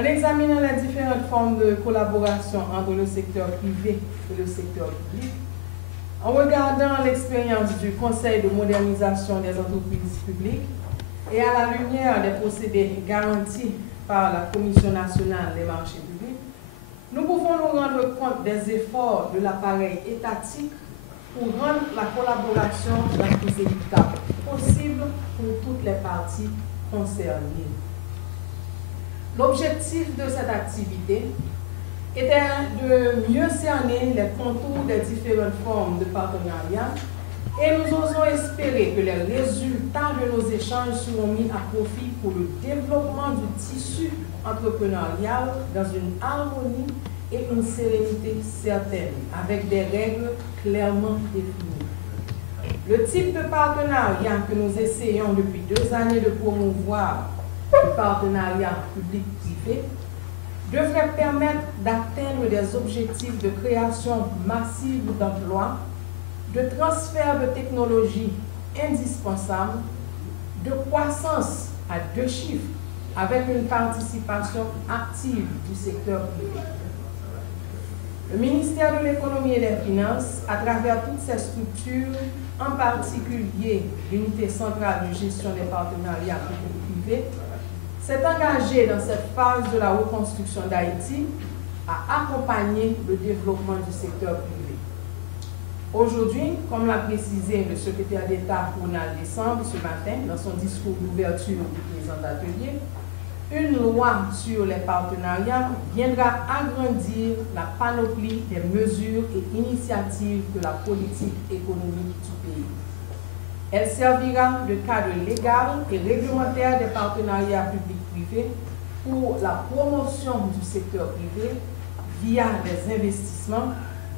En examinant les différentes formes de collaboration entre le secteur privé et le secteur public, en regardant l'expérience du Conseil de modernisation des entreprises publiques et à la lumière des procédés garantis par la Commission nationale des marchés publics, nous pouvons nous rendre compte des efforts de l'appareil étatique pour rendre la collaboration la plus équitable possible pour toutes les parties concernées. L'objectif de cette activité était de mieux cerner les contours des différentes formes de partenariat et nous osons espérer que les résultats de nos échanges seront mis à profit pour le développement du tissu entrepreneurial dans une harmonie et une sérénité certaine, avec des règles clairement définies. Le type de partenariat que nous essayons depuis 2 années de promouvoir, le partenariat public-privé, devrait permettre d'atteindre des objectifs de création massive d'emplois, de transfert de technologies indispensables, de croissance à 2 chiffres, avec une participation active du secteur privé. Le ministère de l'Économie et des Finances, à travers toutes ses structures, en particulier l'unité centrale de gestion des partenariats publics-privés, s'est engagé dans cette phase de la reconstruction d'Haïti à accompagner le développement du secteur privé. Aujourd'hui, comme l'a précisé le secrétaire d'État Ronald Décembre ce matin dans son discours d'ouverture du présent atelier, une loi sur les partenariats viendra agrandir la panoplie des mesures et initiatives de la politique économique du pays. Elle servira de cadre légal et réglementaire des partenariats publics-privés pour la promotion du secteur privé via des investissements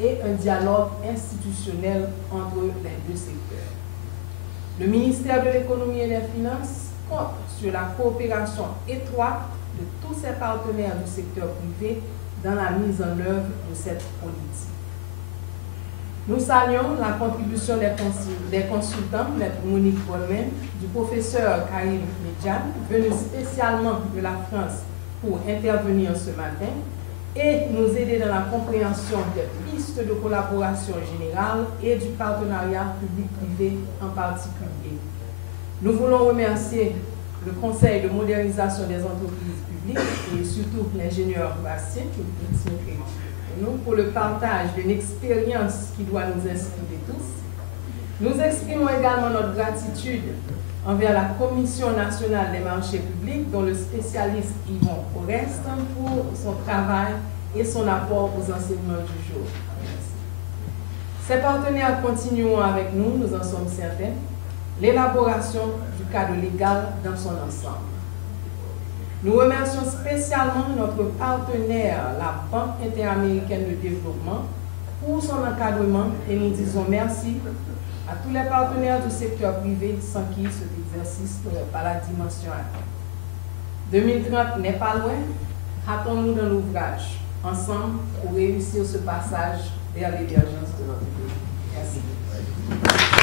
et un dialogue institutionnel entre les 2 secteurs. Le ministère de l'Économie et des Finances compte sur la coopération étroite de tous ses partenaires du secteur privé dans la mise en œuvre de cette politique. Nous saluons la contribution des consultants, Mme Monique Bolmen, du professeur Karim Medjan, venu spécialement de la France pour intervenir ce matin et nous aider dans la compréhension des pistes de collaboration générale et du partenariat public-privé en particulier. Nous voulons remercier le Conseil de modernisation des entreprises publiques et surtout l'ingénieur Bastien pour le partage d'une expérience qui doit nous inspirer tous. Nous exprimons également notre gratitude envers la Commission nationale des marchés publics, dont le spécialiste Yvon Forest, pour son travail et son apport aux enseignements du jour. Merci. Ces partenaires continueront avec nous, nous en sommes certains, l'élaboration du cadre légal dans son ensemble. Nous remercions spécialement notre partenaire, la Banque interaméricaine de développement, pour son encadrement et nous disons merci à tous les partenaires du secteur privé sans qui cet exercice n'aurait pas la dimension atteinte. 2030 n'est pas loin, hâtons-nous dans l'ouvrage, ensemble pour réussir ce passage vers l'émergence de notre pays. Merci.